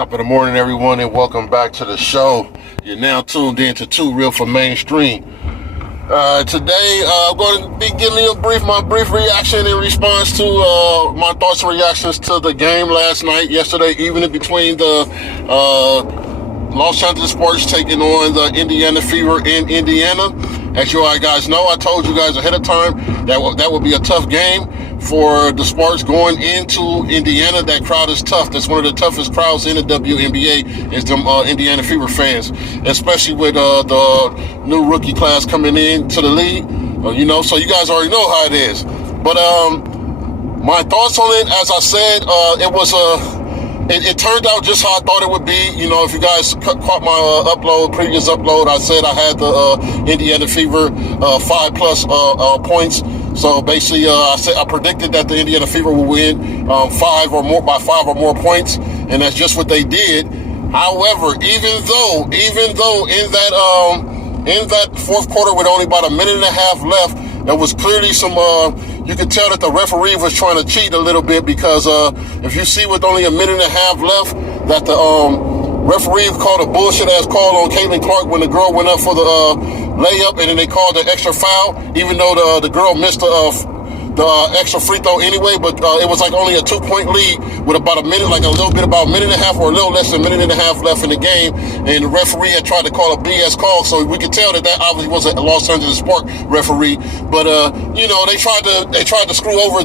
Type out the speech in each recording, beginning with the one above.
Top of the morning, everyone, and welcome back to the show. You're now tuned in to Too Real for Mainstream. Today, I'm going to be giving you my brief reaction in response to my thoughts and reactions to the game yesterday evening between the Los Angeles Sparks taking on the Indiana Fever in Indiana. As you guys know, I told you guys ahead of time that would be a tough game for the Sparks going into Indiana. That crowd is tough. That's one of the toughest crowds in the WNBA is them Indiana Fever fans, especially with the new rookie class coming in to the league. So you guys already know how it is. But my thoughts on it, as I said, it turned out just how I thought it would be. If you guys caught my previous upload, I said I had the Indiana Fever 5+ points. So basically, I predicted that the Indiana Fever will win 5 or more points, and that's just what they did. However, even though in that fourth quarter with only about a minute and a half left, there was clearly some. You could tell that the referee was trying to cheat a little bit because if you see with only a minute and a half left, that the referee called a bullshit-ass call on Caitlin Clark when the girl went up for the layup, and then they called the extra foul, even though the girl missed the extra free throw anyway, but it was like only a 2-point lead with about a minute and a half or a little less than a minute and a half left in the game, and the referee had tried to call a BS call, so we could tell that obviously wasn't a Los Angeles Spark referee, but they tried to screw over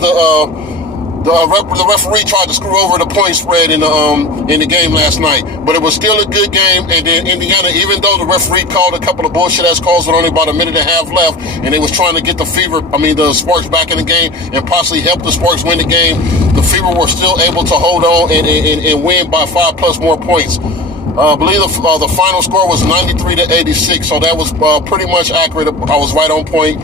the referee tried to screw over the point spread in the game last night, but it was still a good game. And then Indiana, even though the referee called a couple of bullshit-ass calls with only about a minute and a half left, and they was trying to get the Sparks back in the game and possibly help the Sparks win the game, the Fever were still able to hold on and win by 5+ more points. I believe the final score was 93-86, so that was pretty much accurate. I was right on point,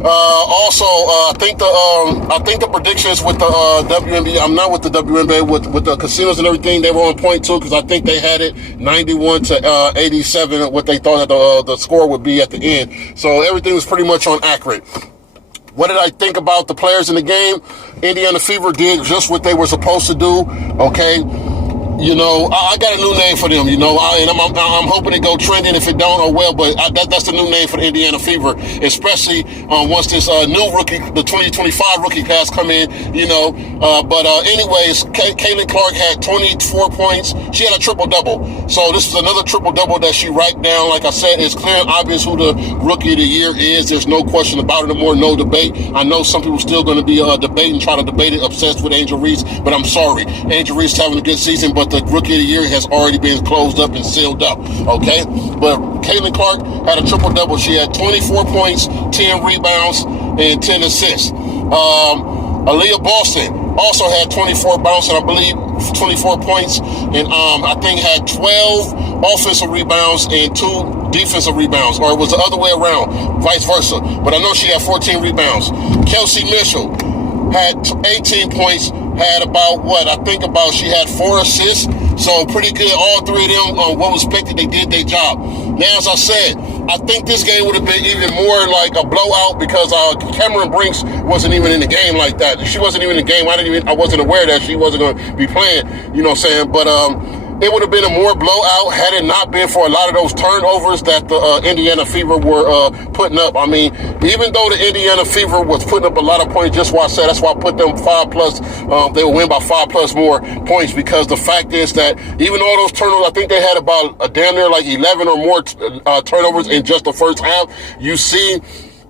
Also, I think the predictions with the WNBA. I'm not with the WNBA with the casinos and everything. They were on point too, because I think they had it 91-87. What they thought that the score would be at the end. So everything was pretty much on accurate. What did I think about the players in the game? Indiana Fever did just what they were supposed to do. Okay. I got a new name for them, and I'm hoping to go trending. If it don't, oh well, but that's the new name for the Indiana Fever, especially once this new rookie, the 2025 rookie class come in, anyways, Caitlin Clark had 24 points. She had a triple-double. So this is another triple-double that she write down. Like I said, it's clear and obvious who the rookie of the year is. There's no question about it anymore, no debate. I know some people still going to be debating, trying to debate it, obsessed with Angel Reese, but I'm sorry. Angel Reese having a good season, but the rookie of the year has already been closed up and sealed up, okay? But Caitlin Clark had a triple-double. She had 24 points, 10 rebounds, and 10 assists. Aaliyah Boston also had 24 bounce, and I believe 24 points, and I think had 12 offensive rebounds and 2 defensive rebounds, or it was the other way around, vice versa. But I know she had 14 rebounds. Kelsey Mitchell had 18 points, had she had 4 assists, so pretty good. All three of them, what was expected, they did their job. Now, as I said, I think this game would have been even more like a blowout because Cameron Brinks wasn't even in the game like that. She wasn't even in the game. I wasn't aware that she wasn't going to be playing, but it would have been a more blowout had it not been for a lot of those turnovers that the Indiana Fever were putting up. I mean, even though the Indiana Fever was putting up a lot of points, just why I said that's why I put them 5+. They would win by 5+ more points, because the fact is that even all those turnovers, I think they had about a damn near like 11 or more turnovers in just the first half. You see,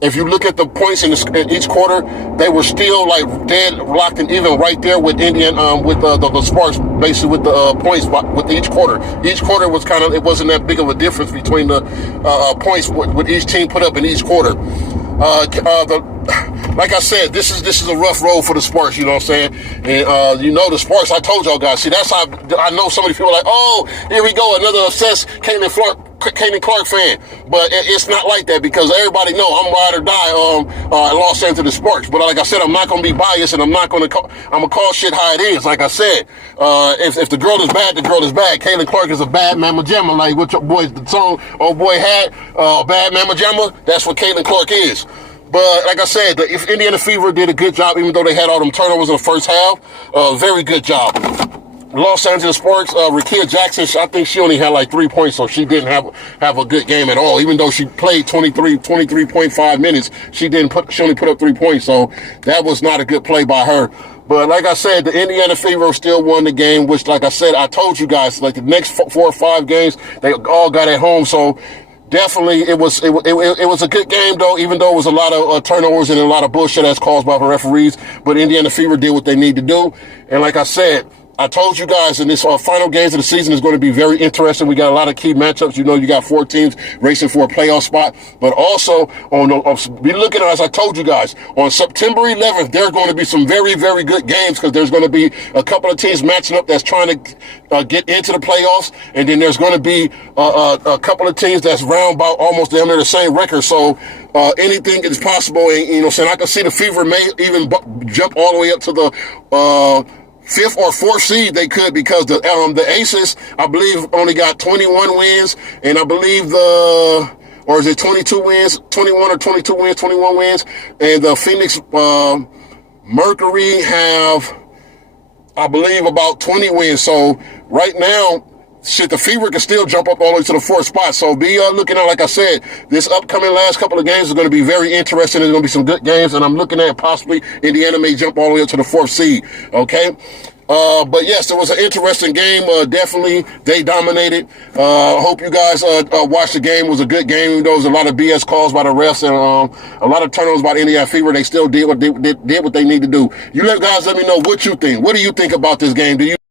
if you look at the points in each quarter, they were still like dead, locked, and even right there with with the Sparks, basically with the points with each quarter. Each quarter was it wasn't that big of a difference between the points with each team put up in each quarter. Like I said, this is a rough road for the Sparks, you know what I'm saying? And, the Sparks, I told y'all guys, see, that's how I know so many people are like, oh, here we go, another obsessed Caitlin Clark fan. But it's not like that, because everybody know I'm ride or die Los Angeles Sparks. But like I said, I'm not going to be biased, and I'm going to call shit how it is. Like I said, if the girl is bad, the girl is bad. Caitlin Clark is a bad mama jamma, like what your boy, the song old boy had, bad mama jamma, that's what Caitlin Clark is. But like I said, if Indiana Fever did a good job, even though they had all them turnovers in the first half, very good job. Los Angeles Sparks, Rakia Jackson, I think she only had like 3 points, so she didn't have a good game at all. Even though she played 23.5 minutes, she only put up 3 points, so that was not a good play by her. But like I said, the Indiana Fever still won the game, which, like I said, I told you guys, like the next 4 or 5 games, they all got at home, so definitely it was a good game, though, even though it was a lot of turnovers and a lot of bullshit that's caused by the referees. But Indiana Fever did what they need to do, and like I said, I told you guys in this final games of the season is going to be very interesting. We got a lot of key matchups. You know, you got 4 teams racing for a playoff spot. But also, be looking at, as I told you guys, on September 11th, there are going to be some very, very good games because there's going to be a couple of teams matching up that's trying to get into the playoffs. And then there's going to be a couple of teams that's round about almost damn near the same record. So anything is possible. And, you know, saying I can see the Fever may even jump all the way up to the 5th or 4th seed. They could, because the Aces, I believe, only got 21 wins, and I believe or is it 22 wins, 21 or 22 wins, 21 wins, and the Phoenix Mercury have, I believe, about 20 wins. So right now, shit, the Fever can still jump up all the way to the 4th spot. So be looking at, like I said, this upcoming last couple of games is going to be very interesting. There's going to be some good games, and I'm looking at possibly Indiana may jump all the way up to the 4th seed. Okay? But yes, it was an interesting game. Definitely, they dominated. Hope you guys watched the game. It was a good game. Even though there was a lot of BS calls by the refs and a lot of turnovers by the Indiana Fever, they still did what they need to do. You guys let me know what you think. What do you think about this game? Do you